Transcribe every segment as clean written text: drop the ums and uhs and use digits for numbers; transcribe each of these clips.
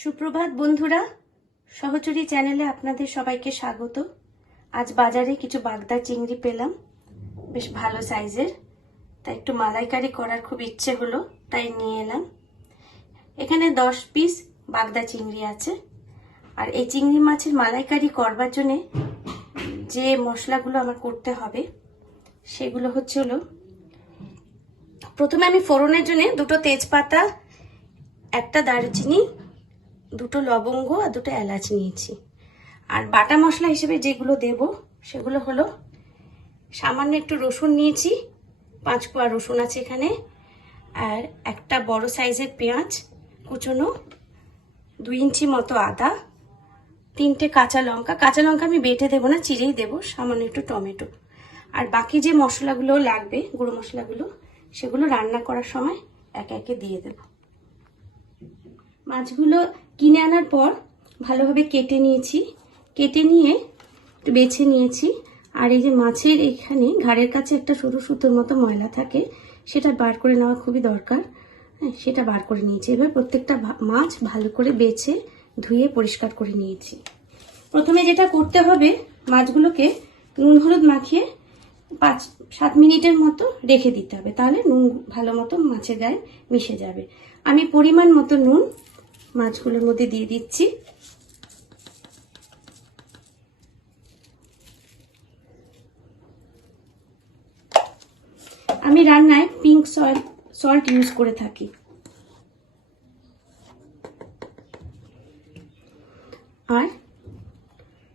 সুপ্রভাত বন্ধুরা, সহচরী চ্যানেলে আপনাদের সবাইকে স্বাগত। আজ বাজারে কিছু বাগদা চিংড়ি পেলাম, বেশ ভালো সাইজের, তাই একটু মালাইকারি করার খুব ইচ্ছে হলো, তাই নিয়ে এলাম। এখানে 10 পিস বাগদা চিংড়ি আছে। আর এই চিংড়ি মাছের মালাইকারি করবার জন্যে যে মশলাগুলো আমার করতে হবে সেগুলো হলো, প্রথমে আমি ফোড়নের জন্য 2টো তেজপাতা, 1টা দারুচিনি, 2টো লবঙ্গ আর 2টো এলাচ নিয়েছি। আর বাটা মশলা হিসেবে যেগুলো দেব সেগুলো হলো, সামান্য একটু রসুন নিয়েছি, 5 কোয়া রসুন আছে এখানে, আর একটা বড় সাইজের পেঁয়াজ কুচনো, 2 ইঞ্চি মতো আদা, 3টে কাঁচা লঙ্কা আমি বেটে দেবো না, চিড়েই দেবো, সামান্য একটু টমেটো। আর বাকি যে মশলাগুলো লাগবে, গুঁড়ো মশলাগুলো, সেগুলো রান্না করার সময় একে একে দিয়ে দেব। মাছগুলো কিনে আনার পর ভালোভাবে কেটে নিয়েছি, কেটে নিয়ে একটু বেছে নিয়েছি। আর এই যে মাছের এখানে ঘাড়ের কাছে একটা সরু সুতোর মতো ময়লা থাকে, সেটা বার করে নেওয়া খুবই দরকার। হ্যাঁ, সেটা বার করে নিয়েছি। এবার প্রত্যেকটা মাছ ভালো করে বেছে ধুয়ে পরিষ্কার করে নিয়েছি। প্রথমে যেটা করতে হবে, মাছগুলোকে নুন হলুদ মাখিয়ে 5-7 মিনিটের মতো রেখে দিতে হবে, তাহলে নুন ভালো মতো মাছের গায়ে মিশে যাবে। আমি পরিমাণ মতো নুন মাছগুলোর মধ্যে দিয়ে দিচ্ছি। আমি রান্নায় পিঙ্ক সল্ট ইউজ করে থাকি। আর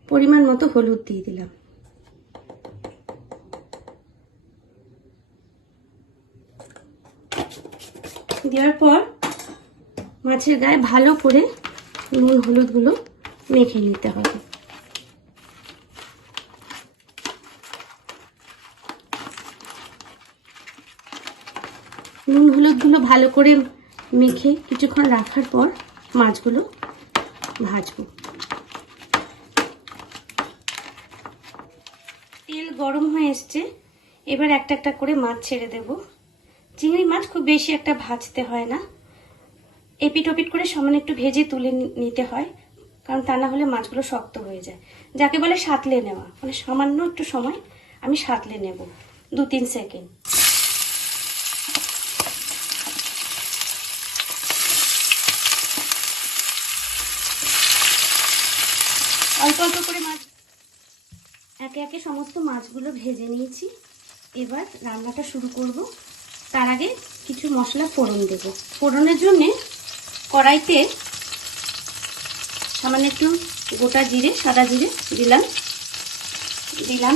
পরিমাণ মতো হলুদ দিয়ে দিলাম। দেওয়ার পর মাছের গায়ে ভালো করে নুন হলুদগুলো মেখে নিতে হবে। নুন হলুদগুলো ভালো করে মেখে কিছুক্ষণ রাখার পর মাছগুলো ভাজবো। তেল গরম হয়ে এসছে, এবার একটা একটা করে মাছ ছেড়ে দেব। চিংড়ি মাছ খুব বেশি একটা ভাজতে হয় না, এপিট ওপিট করে সামান্য একটু ভেজে তুলে নিতে হয়, কারণ তা না হলে মাছগুলো শক্ত হয়ে যায়। যাকে বলে সাঁতলে নেওয়া, মানে সামান্য একটু সময় আমি সাঁতলে নেব, 2-3 সেকেন্ড। অল্প অল্প করে মাছ একে একে সমস্ত মাছগুলো ভেজে নিয়েছি। এবার রান্নাটা শুরু করব। তার আগে কিছু মশলা ফোড়ন দেব। ফোড়নের জন্য কড়াইতে সামান্য একটু গোটা জিরে, সাদা জিরে দিলাম,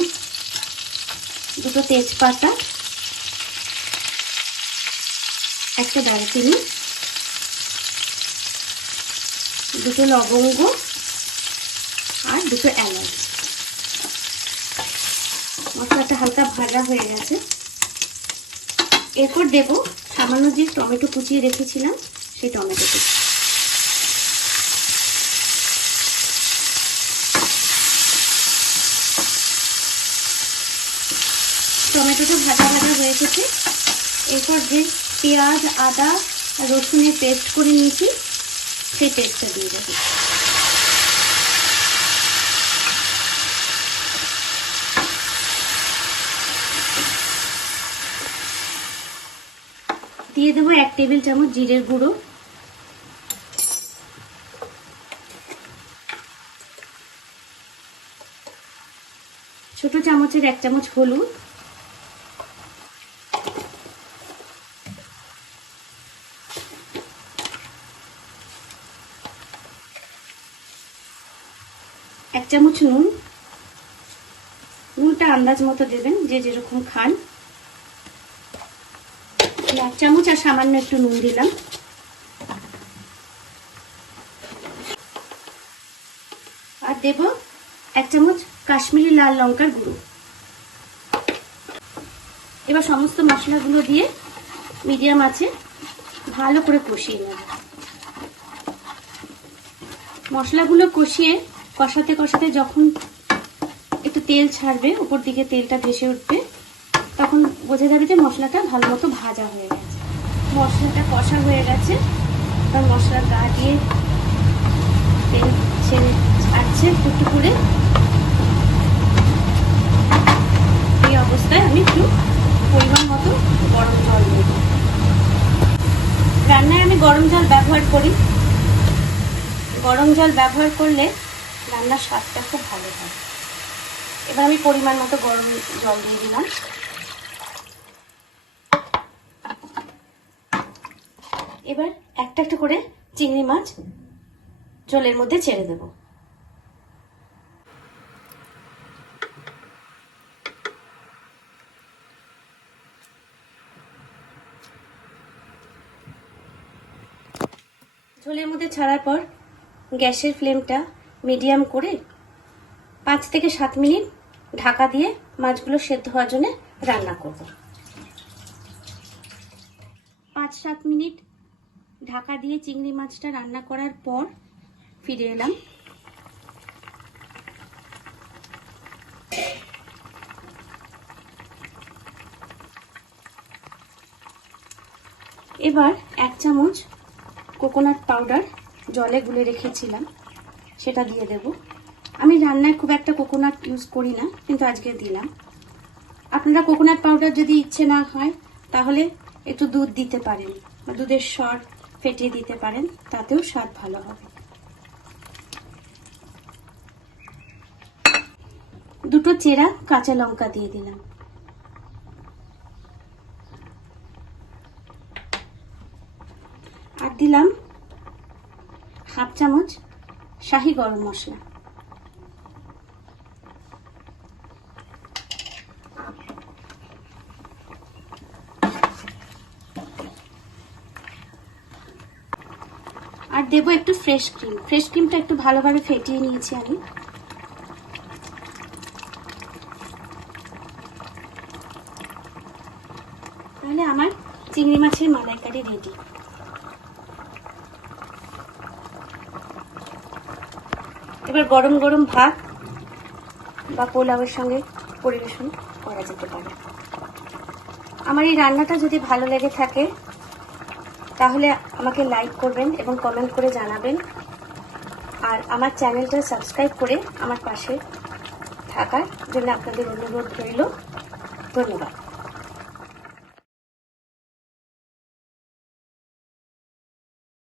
2টো তেজপাতা, 1টা দারুচিনি, 2টো লবঙ্গ আর 2টো এলাচ। মশলাটা হালকা ভাজা হয়ে গেছে। এরপর দেব সামান্য যে টমেটো কুচিয়ে রেখেছিলাম সেই টমেটোটি। টমেটোটা ভাজা হয়ে গেছে। এরপর যে পেঁয়াজ, আদা আর রসুনের পেস্ট করে নিয়েছি সেই পেস্টটা দিয়ে দেব। দিয়ে দেবো 1 টেবিল চামচ জিরের গুঁড়ো, ছোট চামচের 1 চামচ হলুদ, এক চামচ নুন, নুনটা আন্দাজ মতো দেবেন, যে যেরকম খান। 1 চামচ আর সামান্য একটু নুন দিলাম। আর দেব 1 চামচ কাশ্মীরি লাল লঙ্কার গুঁড়ো। এবার সমস্ত মশলাগুলো দিয়ে মিডিয়াম আঁচে ভালো করে কষিয়ে নেব। মশলাগুলো কষাতে যখন একটু তেল ছাড়বে, উপর দিকে তেলটা ভেসে উঠবে, তখন বোঝা যাবে যে মশলাটা ভালো মতো ভাজা হয়ে গেছে। মশলাটা কষা হয়ে গেছে, তার মশলার গা দিয়ে তেল ছেড়ে ছাড়ছে টুকটুকুরে। এই অবস্থায় আমি একটু পরিমাণ মতো গরম জল দেব। রান্নায় আমি গরম জল ব্যবহার করি। গরম জল ব্যবহার করলে রান্নার স্বাদটা খুব ভালো হয়। এবার আমি পরিমাণ মতো গরম জল দিয়ে দিলাম। এবার একটা একটা করে চিংড়ি মাছ জলের মধ্যে ছেড়ে দেব। ঝোলের মধ্যে ছাড়ার পর গ্যাসের ফ্লেমটা মিডিয়াম করে 5 থেকে 7 মিনিট ঢাকা দিয়ে মাছগুলো সেদ্ধ হওয়ার জন্য রান্না করব। 5-7 মিনিট ঢাকা দিয়ে চিংড়ি মাছটা রান্না করার পর ফিরে এলাম। এবার 1 চামচ কোকোনাট পাউডার জলে গুলে রেখেছিলাম সেটা দিয়ে দেব। আমি রান্নায় খুব একটা কোকোনাট ইউজ করি না, কিন্তু আজকে দিলাম। আপনারা কোকোনাট পাউডার যদি ইচ্ছে না হয় তাহলে একটু দুধ দিতে পারেন বা দুধের সর ফেটিয়ে দিতে পারেন, তাতেও স্বাদ ভালো হবে। 2টো চেরা কাঁচা লঙ্কা দিয়ে দিলাম। আর দিলাম 1/2 চামচ শাহি গরম মশলা। আর দেবো একটু ফ্রেশ ক্রিম। ফ্রেশ ক্রিমটা একটু ভালোভাবে ফেটিয়ে নিয়েছি আমি। তাহলে আমার চিংড়ি মাছের মালাইকারি রেডি। এবার গরম গরম ভাত বা পোলাওয়ের সঙ্গে পরিবেশন করা যেতে পারে। আমার এই রান্নাটা যদি ভালো লেগে থাকে তাহলে আমাকে লাইক করবেন এবং কমেন্ট করে জানাবেন। আর আমার চ্যানেলটা সাবস্ক্রাইব করে আমার পাশে থাকার জন্য আপনাদের অনুরোধ রইল। ধন্যবাদ।